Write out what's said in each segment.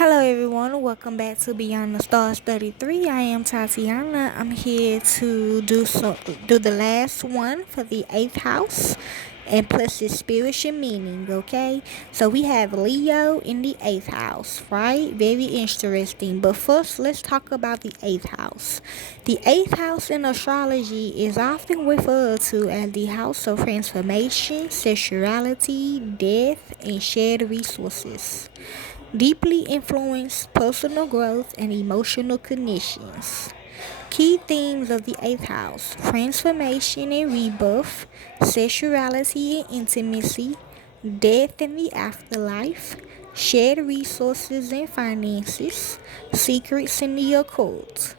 Hello everyone, welcome back to Beyond the Stars 33. I am Tatiana. I'm here to do the last one for the eighth house and plus its spiritual meaning, okay? So we have Leo in the eighth house, right? Very interesting. But first let's talk about the eighth house. The eighth house in astrology is often referred to as the house of transformation, sexuality, death, and shared resources. Deeply influence personal growth and emotional connections. Key themes of the eighth house: transformation and rebirth, sexuality and intimacy, death and the afterlife, shared resources and finances, secrets in the occult.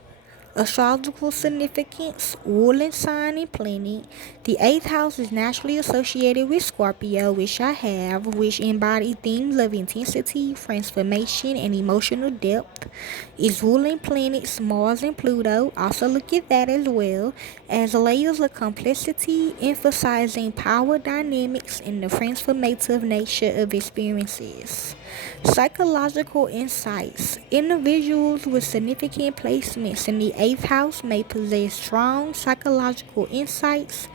Astrological significance, ruling sign and planet. The eighth house is naturally associated with Scorpio, which I have, which embody themes of intensity, transformation, and emotional depth. Its ruling planets, Mars and Pluto, also look at that as well, as layers of complexity, emphasizing power dynamics and the transformative nature of experiences. Psychological insights. Individuals with significant placements in the eighth house may possess strong psychological insights,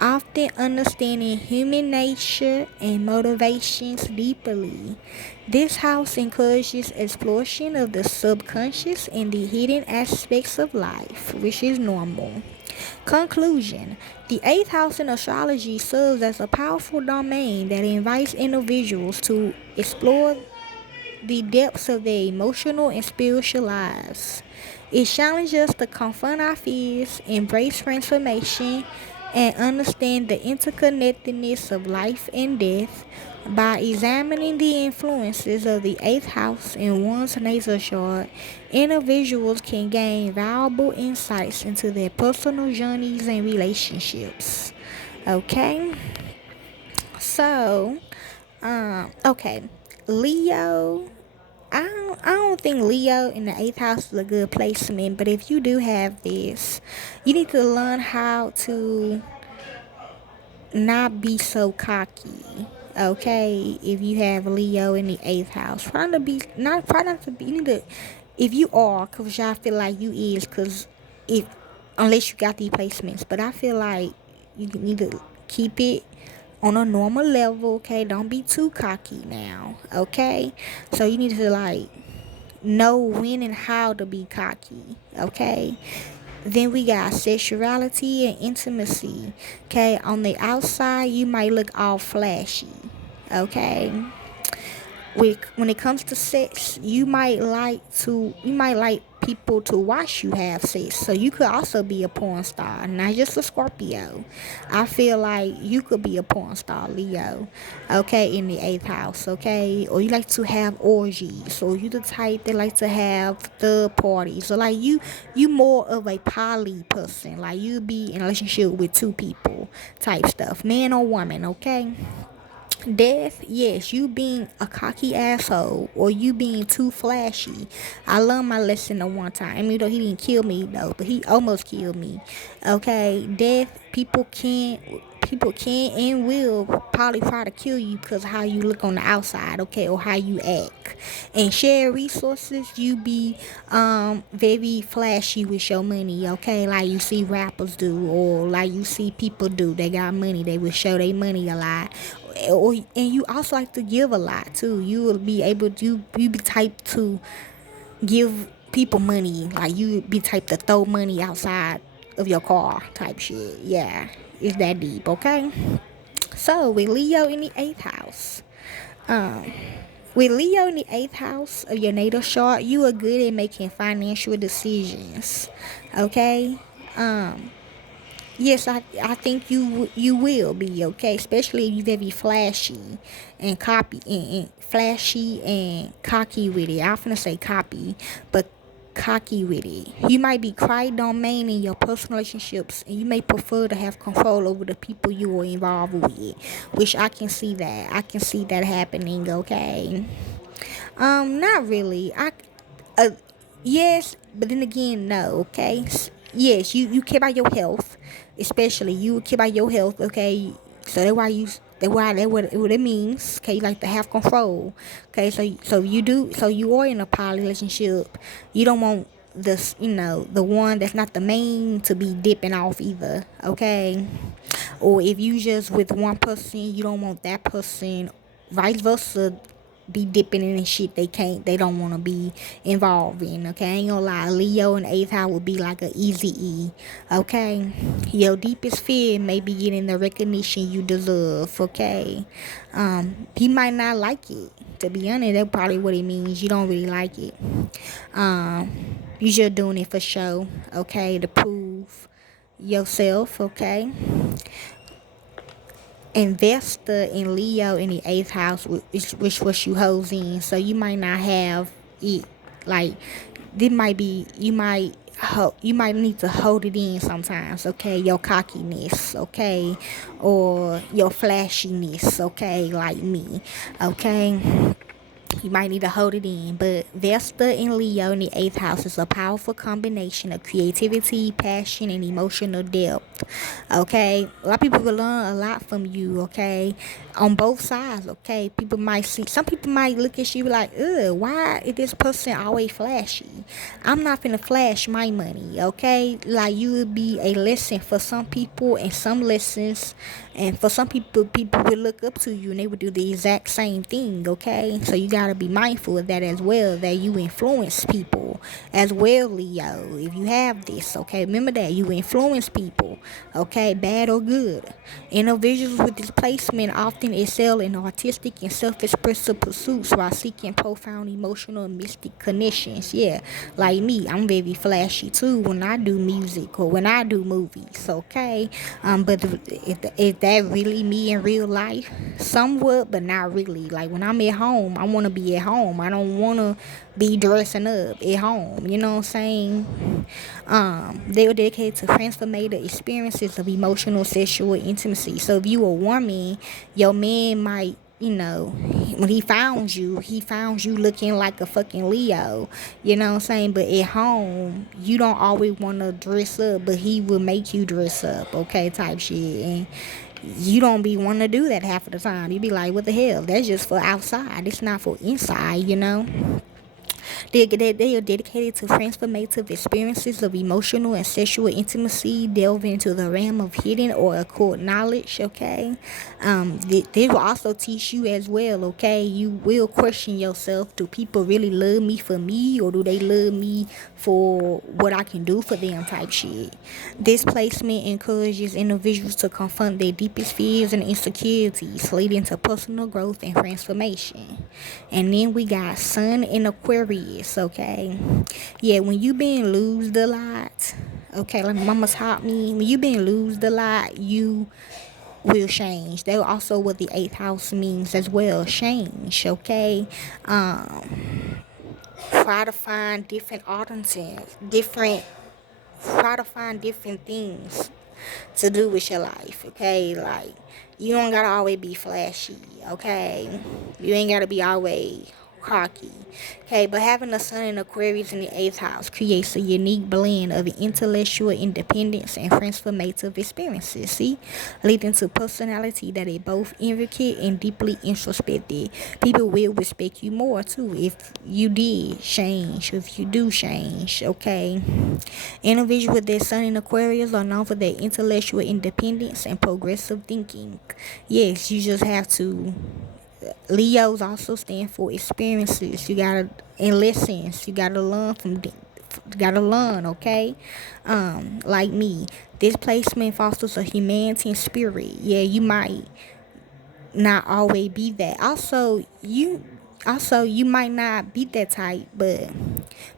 often understanding human nature and motivations deeply. This house encourages exploration of the subconscious and the hidden aspects of life, which is normal. Conclusion: the eighth house in astrology serves as a powerful domain that invites individuals to explore the depths of their emotional and spiritual lives. It challenges us to confront our fears, embrace transformation, and understand the interconnectedness of life and death. By examining the influences of the eighth house in one's natal chart, individuals can gain valuable insights into their personal journeys and relationships. Okay, so okay, Leo. I don't think Leo in the eighth house is a good placement, but if you do have this, you need to learn how to not be so cocky. Okay, if you have Leo in the eighth house, try not to be. You need to, if you are, cause I feel like you is, cause if unless you got these placements, but I feel like you need to keep it on a normal level. Okay, don't be too cocky now. Okay, so you need to know when and how to be cocky. Okay, then we got sexuality and intimacy. Okay, on the outside, you might look all flashy. Okay, when it comes to sex, you might like people to watch you have sex. So you could also be a porn star, not just a Scorpio. I feel like you could be a porn star, Leo. Okay, in the eighth house. Okay, or you like to have orgies, or you the type that like to have third parties. So you more of a poly person. Like you be in a relationship with two people, type stuff, man or woman. Okay. Death, yes, you being a cocky asshole or you being too flashy. I learned my lesson the one time. I mean, though he didn't kill me though, but he almost killed me. Okay, death, people can and will probably try to kill you because how you look on the outside, okay, or how you act. And share resources, you be very flashy with your money, okay, like you see rappers do or like you see people do. They got money, they will show their money a lot. And you also like to give a lot too. You will be able to you be type to give people money. Like you be type to throw money outside of your car type shit. Yeah, it's that deep. Okay. So with Leo in the eighth house, um, with Leo in the eighth house of your natal chart, you are good at making financial decisions. Okay. Um, Yes, I think you will be okay, especially if you very flashy and flashy and cocky with it. I'm finna say copy, but cocky with it. You might be quite domain in your personal relationships, and you may prefer to have control over the people you are involved with, which I can see that. I can see that happening. Okay. Not really. Uh, yes, but then again, no. Okay. Yes, you care about your health, especially you care about your health. Okay, So that what it means. Okay, you like to have control. Okay, so you are in a poly relationship. You don't want this, the one that's not the main to be dipping off either. Okay, or if you just with one person, you don't want that person, vice versa, be dipping in shit they don't want to be involved in. Okay, I ain't gonna lie, Leo and eighth house would be like a easy E. Okay, your deepest fear may be getting the recognition you deserve. Okay, he might not like it. To be honest, that's probably what it means. You don't really like it. um you just doing it for show. Okay, to prove yourself. Okay, investor in Leo in the eighth house, which was you holds in. So you might not have it like this. Might be you might need to hold it in sometimes. Okay, your cockiness. Okay, or your flashiness. Okay, like me. Okay. You might need to hold it in. But Vesta in Leo in the eighth house is a powerful combination of creativity, passion, and emotional depth. Okay, a lot of people will learn a lot from you. Okay, on both sides. Okay, some people might look at you like, ugh, why is this person always flashy? I'm not gonna flash my money. Okay, like you would be a lesson for some people, and some lessons, and for some people will look up to you and they would do the exact same thing. Okay, so you gotta be mindful of that as well, that you influence people as well, Leo, if you have this. Okay, remember that you influence people. Okay, bad or good. Individuals with this placement often excel in artistic and self-expressive pursuits while seeking profound emotional and mystic connections. Yeah, like me, I'm very flashy too when I do music or when I do movies. Okay, but is that really me in real life? Somewhat, but not really. Like when I'm at home, I want to be at home. I don't want to be dressing up at home. You know what I'm saying? They were dedicated to transformative experiences of emotional, sexual intimacy. So if you a woman, your man might, when he found you looking like a fucking Leo. You know what I'm saying? But at home, you don't always want to dress up, but he will make you dress up. Okay, type shit. And you don't be wanting to do that half of the time. You be like, what the hell? That's just for outside. It's not for inside. They are dedicated to transformative experiences of emotional and sexual intimacy, delving into the realm of hidden or occult knowledge. Okay, they will also teach you as well. Okay, you will question yourself: do people really love me for me, or do they love me for what I can do for them? Type shit. This placement encourages individuals to confront their deepest fears and insecurities, leading to personal growth and transformation. And then we got Sun in Aquarius. Okay, yeah, when you been losed a lot. Okay, like mama taught me, when you been losed a lot, you will change. That also what the eighth house means as well. Change. Okay, try to find different alternatives, try to find different things to do with your life. Okay, like you don't gotta always be flashy. Okay, you ain't gotta be always cocky. Okay, but having a sun in Aquarius in the eighth house creates a unique blend of intellectual independence and transformative experiences. See, leading to personality that is both intricate and deeply introspective. People will respect you more too if you did change, if you do change. Okay, individuals with their sun in Aquarius are known for their intellectual independence and progressive thinking. Yes, you just have to. Leos also stand for experiences. You gotta and lessons. You gotta learn from. You gotta learn, okay? Like me, this placement fosters a humanity and spirit. Yeah, you might not always be that. Also you might not be that type, but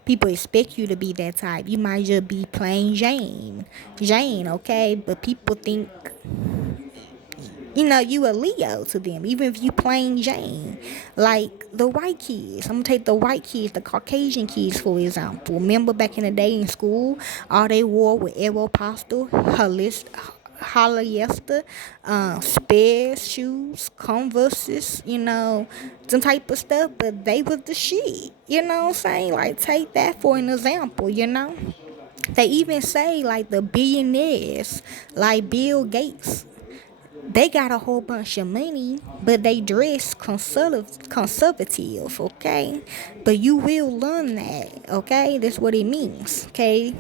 people expect you to be that type. You might just be plain Jane, okay? But people think you a Leo to them, even if you plain Jane. Like the white kids. I'm gonna take the white kids, the Caucasian kids for example. Remember back in the day in school, all they wore were Aeropostale, Hollister, Spears shoes, Converses, some type of stuff, but they was the shit. You know what I'm saying? Like take that for an example. They even say like the billionaires, like Bill Gates, They got a whole bunch of money, but they dress conservative, okay? But you will learn that, okay? That's what it means, okay?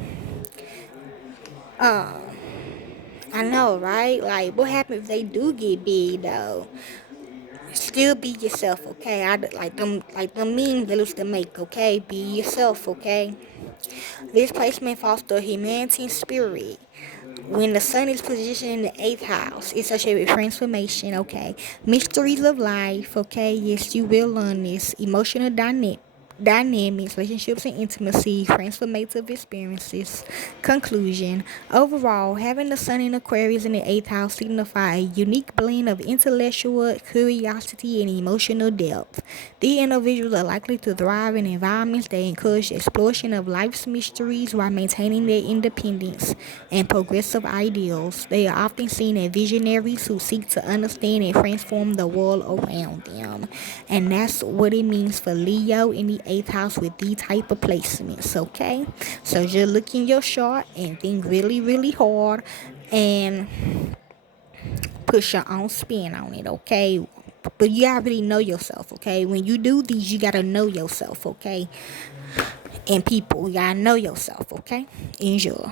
I know, right? Like, what happens if they do get big, though? Still be yourself, okay? Like them memes they used to make, okay? Be yourself, okay? This placement fosters humanity and spirit. When the sun is positioned in the eighth house, it's associated with transformation, okay? Mysteries of life, okay? Yes, you will learn this. Emotional dynamics, relationships and intimacy, transformative experiences. Conclusion. Overall, having the sun in Aquarius in the eighth house signify a unique blend of intellectual curiosity and emotional depth. The individuals are likely to thrive in environments that encourage the exploration of life's mysteries while maintaining their independence and progressive ideals. They are often seen as visionaries who seek to understand and transform the world around them. And that's what it means for Leo in the eighth house with these type of placements, okay? So just look in your chart and think really, really hard and put your own spin on it, okay? But you already know yourself, okay? When you do these, you gotta know yourself, okay? And people, you gotta know yourself, okay? Enjoy.